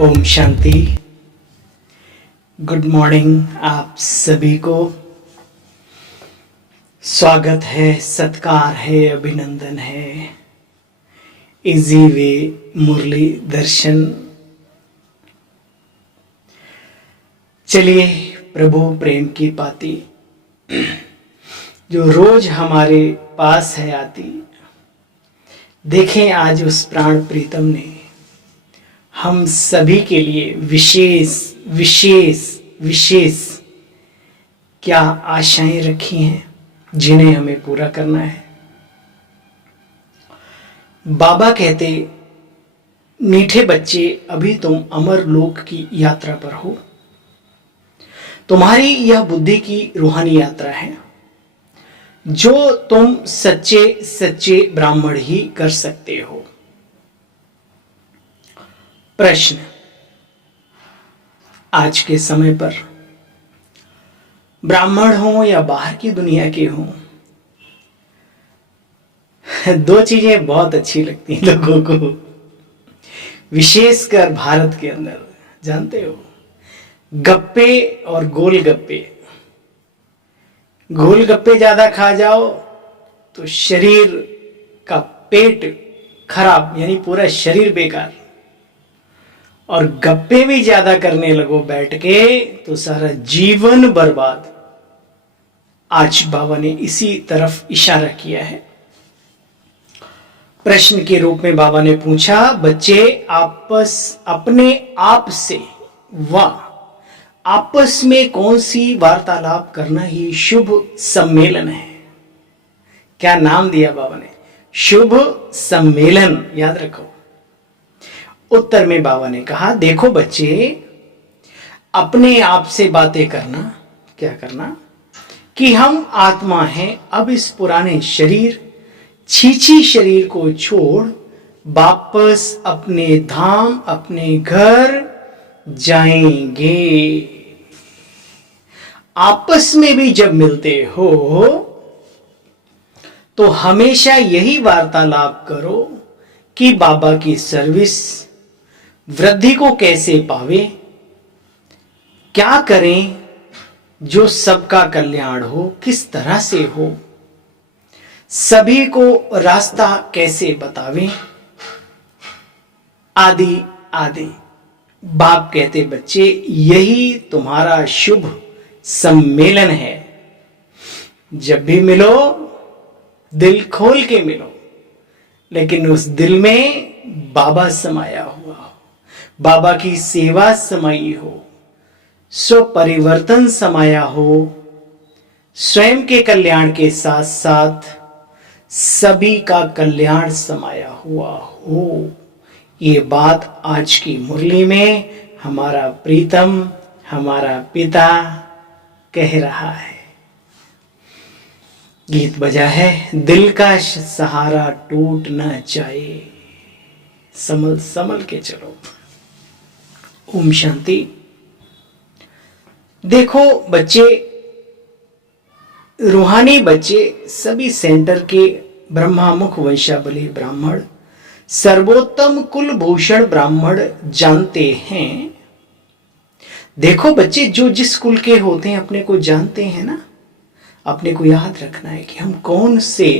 Om Shanti. Good morning आप सभी को। स्वागत है, सत्कार है, अभिनंदन है। इजी वे मुरली दर्शन। चलिए, प्रभु प्रेम की पाती जो रोज हमारे पास है आती, देखें आज उस प्राण प्रीतम ने हम सभी के लिए विशेष विशेष विशेष क्या आशाएं रखी हैं जिन्हें हमें पूरा करना है। बाबा कहते, मीठे बच्चे अभी तुम अमर लोक की यात्रा पर हो। तुम्हारी यह बुद्धि की रूहानी यात्रा है जो तुम सच्चे सच्चे ब्राह्मण ही कर सकते हो। प्रश्न, आज के समय पर ब्राह्मण हो या बाहर की दुनिया के हो, दो चीजें बहुत अच्छी लगती हैं लोगों को, विशेषकर भारत के अंदर। जानते हो, गप्पे और गोलगप्पे। गोलगप्पे ज्यादा खा जाओ तो शरीर का पेट खराब, यानी पूरा शरीर बेकार। और गप्पे भी ज्यादा करने लगो बैठ के तो सारा जीवन बर्बाद। आज बाबा ने इसी तरफ इशारा किया है। प्रश्न के रूप में बाबा ने पूछा, बच्चे अपने आप से आपस में कौन सी वार्तालाप करना ही शुभ सम्मेलन है। क्या नाम दिया बाबा ने? शुभ सम्मेलन। याद रखो। उत्तर में बाबा ने कहा, देखो बच्चे, अपने आप से बातें करना। क्या करना? कि हम आत्मा हैं, अब इस पुराने शरीर, छीछी शरीर को छोड़ वापस अपने धाम, अपने घर जाएंगे। आपस में भी जब मिलते हो तो हमेशा यही वार्तालाप करो कि बाबा की सर्विस, वृद्धि को कैसे पावे, क्या करें जो सबका कल्याण हो, किस तरह से हो, सभी को रास्ता कैसे बतावें, आदि आदि। बाप कहते, बच्चे यही तुम्हारा शुभ सम्मेलन है। जब भी मिलो दिल खोल के मिलो, लेकिन उस दिल में बाबा समाया हुआ हो, बाबा की सेवा समाई हो, स्व परिवर्तन समाया हो, स्वयं के कल्याण के साथ साथ सभी का कल्याण समाया हुआ हो। ये बात आज की मुरली में हमारा प्रीतम, हमारा पिता कह रहा है। गीत बजा है, दिल का सहारा टूट न जाए, संभल संभल के चलो। ओम शांति। देखो बच्चे, रूहानी बच्चे सभी सेंटर के ब्रह्मामुख वंशावली ब्राह्मण, सर्वोत्तम कुलभूषण ब्राह्मण जानते हैं। देखो बच्चे, जो जिस कुल के होते हैं अपने को जानते हैं ना। अपने को याद रखना है कि हम कौन से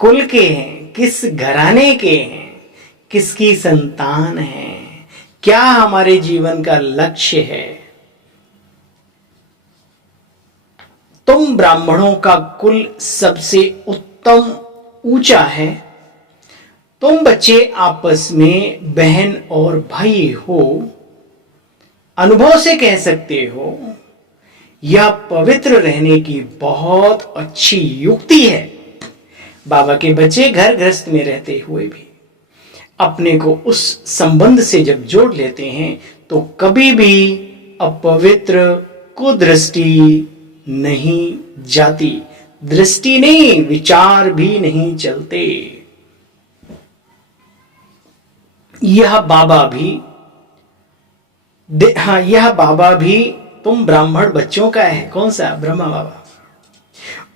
कुल के हैं, किस घराने के हैं, किसकी संतान हैं, क्या हमारे जीवन का लक्ष्य है। तुम ब्राह्मणों का कुल सबसे उत्तम ऊंचा है। तुम बच्चे आपस में बहन और भाई हो। अनुभव से कह सकते हो, यह पवित्र रहने की बहुत अच्छी युक्ति है। बाबा के बच्चे घर गृहस्थ में रहते हुए भी अपने को उस संबंध से जब जोड़ लेते हैं तो कभी भी अपवित्र कुदृष्टि नहीं जाती। दृष्टि नहीं, विचार भी नहीं चलते। यह बाबा भी तुम ब्राह्मण बच्चों का है। कौन सा? ब्रह्मा बाबा।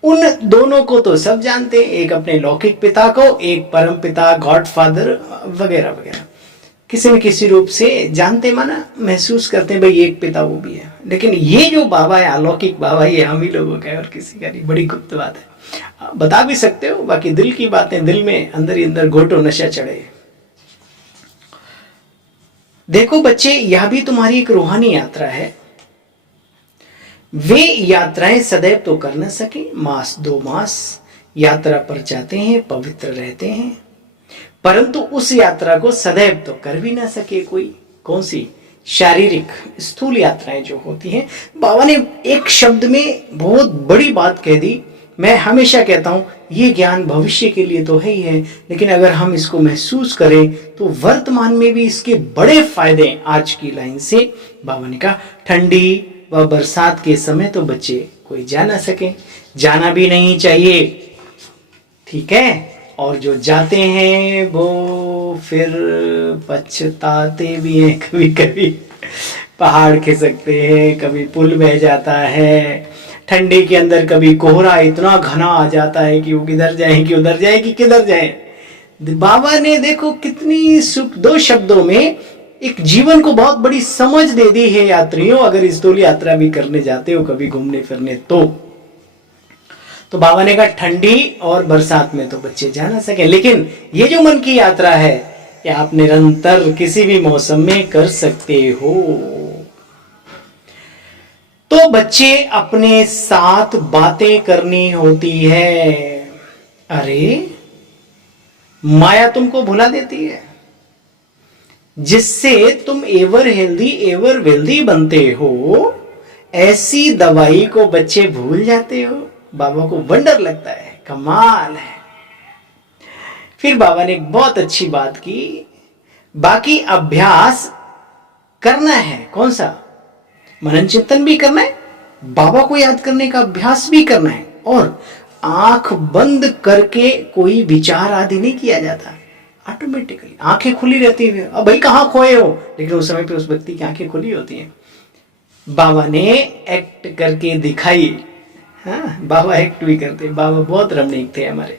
उन दोनों को तो सब जानते हैं, एक अपने लौकिक पिता को, एक परम पिता, गॉड फादर वगैरह वगैरह। किसी न किसी रूप से जानते माना महसूस करते हैं भाई एक पिता वो भी है। लेकिन ये जो बाबा है, अलौकिक बाबा, ये हम ही लोगों का है और किसी का नहीं। बड़ी गुप्त बात है, बता भी सकते हो, बाकी दिल की बातें दिल में अंदर ही अंदर घोटो नशा चढ़े। देखो बच्चे, यह भी तुम्हारी एक रूहानी यात्रा है। वे यात्राएं सदैव तो कर न सके, मास 2 मास यात्रा पर जाते हैं, पवित्र रहते हैं, परंतु उस यात्रा को सदैव तो कर भी ना सके कोई। कौन सी? शारीरिक स्थूल यात्राएं जो होती हैं। बाबा ने एक शब्द में बहुत बड़ी बात कह दी। मैं हमेशा कहता हूं ये ज्ञान भविष्य के लिए तो है ही है, लेकिन अगर हम इसको महसूस करें तो वर्तमान में भी इसके बड़े फायदे। आज की लाइन से बाबा ने कहा, ठंडी व बरसात के समय तो बच्चे कोई जा ना सके, जाना भी नहीं चाहिए, ठीक है। और जो जाते हैं वो फिर पछताते भी हैं। कभी कभी पहाड़ खिसकते हैं, कभी पुल बह जाता है, ठंडी के अंदर कभी कोहरा इतना घना आ जाता है कि वो किधर जाए कि उधर जाए कि किधर जाए। बाबा ने देखो कितनी सुख 2 शब्दों में एक जीवन को बहुत बड़ी समझ दे दी है। यात्रियों, अगर स्थूल यात्रा भी करने जाते हो कभी घूमने फिरने तो बाबा ने कहा ठंडी और बरसात में तो बच्चे जा ना सके, लेकिन ये जो मन की यात्रा है ये आप निरंतर किसी भी मौसम में कर सकते हो। तो बच्चे अपने साथ बातें करनी होती है। अरे माया तुमको भुला देती है, जिससे तुम एवर हेल्दी एवर वेल्दी बनते हो। ऐसी दवाई को बच्चे भूल जाते हो। बाबा को वंडर लगता है, कमाल है। फिर बाबा ने एक बहुत अच्छी बात की, बाकी अभ्यास करना है। कौन सा? मनन चिंतन भी करना है, बाबा को याद करने का अभ्यास भी करना है, और आंख बंद करके कोई विचार आदि नहीं किया जाता। ऑटोमेटिकली आंखें खुली रहती है। अब भाई कहाँ खोए हो, लेकिन उस समय पे उस व्यक्ति की आंखें खुली होती हैं। बाबा ने एक्ट करके दिखाई। हाँ, बाबा एक्ट भी करते। बाबा बहुत रमणीक थे हमारे।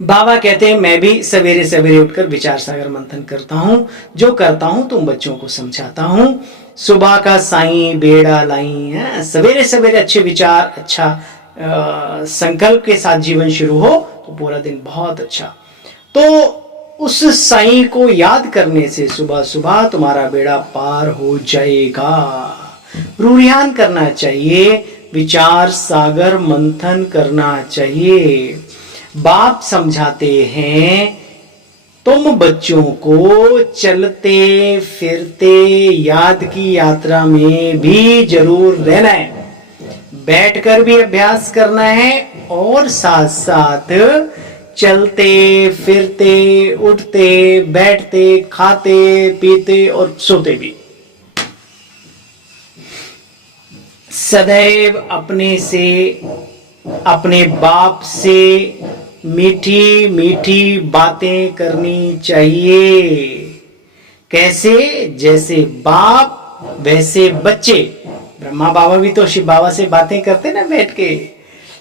बाबा कहते हैं मैं भी सवेरे सवेरे उठकर विचार सागर मंथन करता हूं। जो करता हूं तुम बच्चों को समझाता हूं। सुबह का साईं बेड़ा लाई है। सवेरे सवेरे अच्छे विचार, अच्छा संकल्प के साथ जीवन शुरू हो तो पूरा दिन बहुत अच्छा। तो उस साईं को याद करने से सुबह सुबह तुम्हारा बेड़ा पार हो जाएगा। रूढ़ियान करना चाहिए, विचार सागर मंथन करना चाहिए। बाप समझाते हैं तुम बच्चों को चलते फिरते याद की यात्रा में भी जरूर रहना है। बैठकर भी अभ्यास करना है और साथ साथ चलते फिरते उठते बैठते खाते पीते और सोते भी सदैव अपने से, अपने बाप से मीठी मीठी बातें करनी चाहिए। कैसे? जैसे बाप वैसे बच्चे। ब्रह्मा बाबा भी तो शिव बाबा से बातें करते ना बैठ के।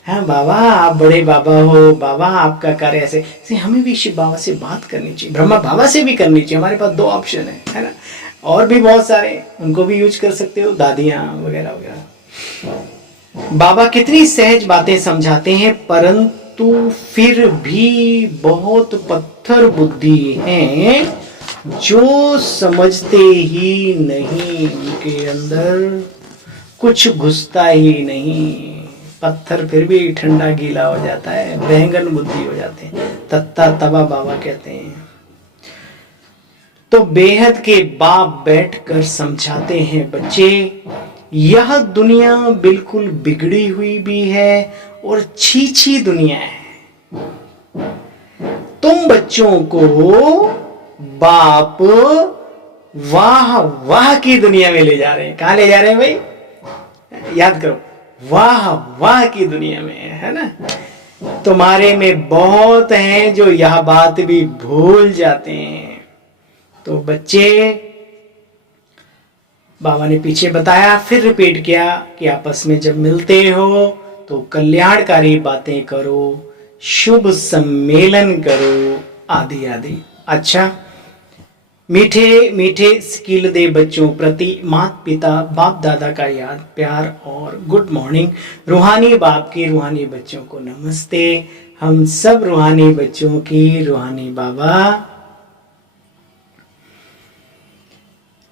हाँ बाबा आप बड़े बाबा हो, बाबा आपका कार्य ऐसे हमें भी शिव बाबा से बात करनी चाहिए, ब्रह्मा बाबा से भी करनी चाहिए। हमारे पास 2 ऑप्शन है ना। और भी बहुत सारे, उनको भी यूज कर सकते हो, दादियां वगैरह वगैरह। बाबा कितनी सहज बातें समझाते हैं, परंतु फिर भी बहुत पत्थर बुद्धि हैं जो समझते ही नहीं, उनके अंदर कुछ घुसता ही नहीं। पत्थर फिर भी ठंडा गीला हो जाता है, बैंगन बुद्धि हो जाते हैं, तत्ता तवा बाबा कहते हैं। तो बेहद के बाप बैठकर समझाते हैं बच्चे, यह दुनिया बिल्कुल बिगड़ी हुई भी है और छी दुनिया है। तुम बच्चों को बाप वाह वाह की दुनिया में ले जा रहे हैं। कहां ले जा रहे हैं भाई? याद करो, वाह वाह की दुनिया में, है ना। तुम्हारे में बहुत हैं जो यह बात भी भूल जाते हैं। तो बच्चे, बाबा ने पीछे बताया, फिर रिपीट किया कि आपस में जब मिलते हो तो कल्याणकारी बातें करो, शुभ सम्मेलन करो, आदि आदि। अच्छा, मीठे मीठे स्किल दे बच्चों प्रति माता पिता बाप दादा का याद प्यार और गुड मॉर्निंग। रूहानी बाप की रूहानी बच्चों को नमस्ते। हम सब रूहानी बच्चों की रूहानी बाबा।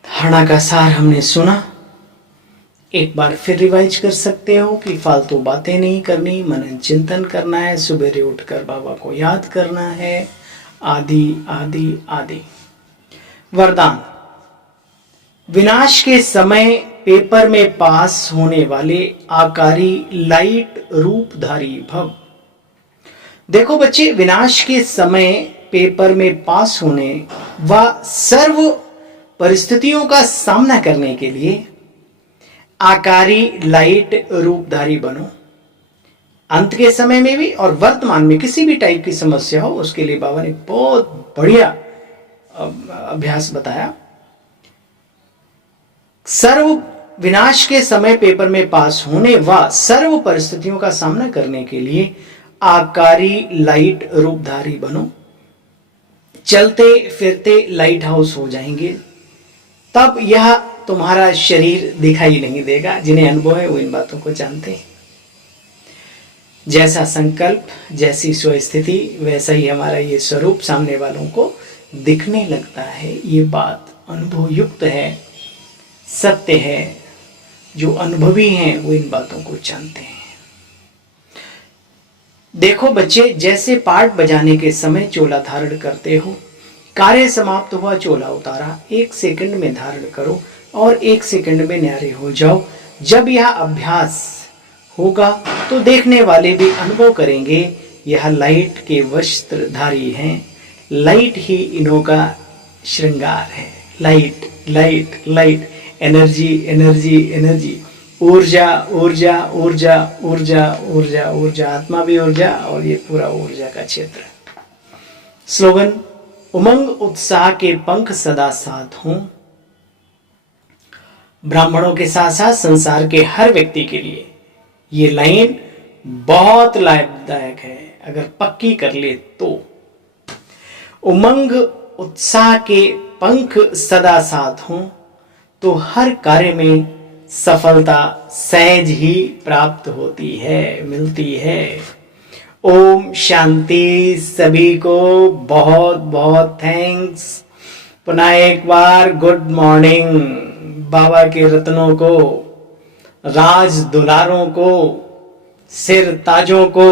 धारणा का सार हमने सुना, एक बार फिर रिवाइज कर सकते हो कि फालतू बातें नहीं करनी, मनन चिंतन करना है, सुबह उठकर बाबा को याद करना है, आदि आदि आदि। वरदान, विनाश के समय पेपर में पास होने वाले आकारी लाइट रूपधारी भव। देखो बच्चे, विनाश के समय पेपर में पास होने व सर्व परिस्थितियों का सामना करने के लिए आकारी लाइट रूपधारी बनो। अंत के समय में भी और वर्तमान में किसी भी टाइप की समस्या हो, उसके लिए बाबा ने बहुत बढ़िया अभ्यास बताया। सर्व विनाश के समय पेपर में पास होने व सर्व परिस्थितियों का सामना करने के लिए आकारी लाइट रूपधारी बनो। चलते फिरते लाइट हाउस हो जाएंगे, तब यह तुम्हारा शरीर दिखाई नहीं देगा। जिन्हें अनुभव है वो इन बातों को जानते हैं। जैसा संकल्प, जैसी स्वस्थिति, वैसा ही हमारा ये स्वरूप सामने वालों को दिखने लगता है। ये बात अनुभव युक्त है, सत्य है। जो अनुभवी हैं वो इन बातों को जानते हैं। देखो बच्चे, जैसे पाठ बजाने के समय चोला धारण करते हो, कार्य समाप्त हुआ, चोला उतारा, 1 सेकंड में धारण करो और 1 सेकंड में न्यारे हो जाओ। जब यह अभ्यास होगा तो देखने वाले भी अनुभव करेंगे यह लाइट के वस्त्रधारी हैं। लाइट ही इन्हों का श्रृंगार है। Light light light, energy energy energy, ऊर्जा ऊर्जा ऊर्जा ऊर्जा ऊर्जा ऊर्जा, आत्मा भी ऊर्जा और ये पूरा ऊर्जा का क्षेत्र। स्लोगन, उमंग उत्साह के पंख सदा साथ हों। ब्राह्मणों के साथ साथ संसार के हर व्यक्ति के लिए ये लाइन बहुत लाभदायक है, अगर पक्की कर ले तो। उमंग उत्साह के पंख सदा साथ हों तो हर कार्य में सफलता सहज ही प्राप्त होती है, मिलती है। ओम शांति। सभी को बहुत बहुत थैंक्स। पुनः एक बार गुड मॉर्निंग। बाबा के रत्नों को, राज दुलारों को, सिर ताजों को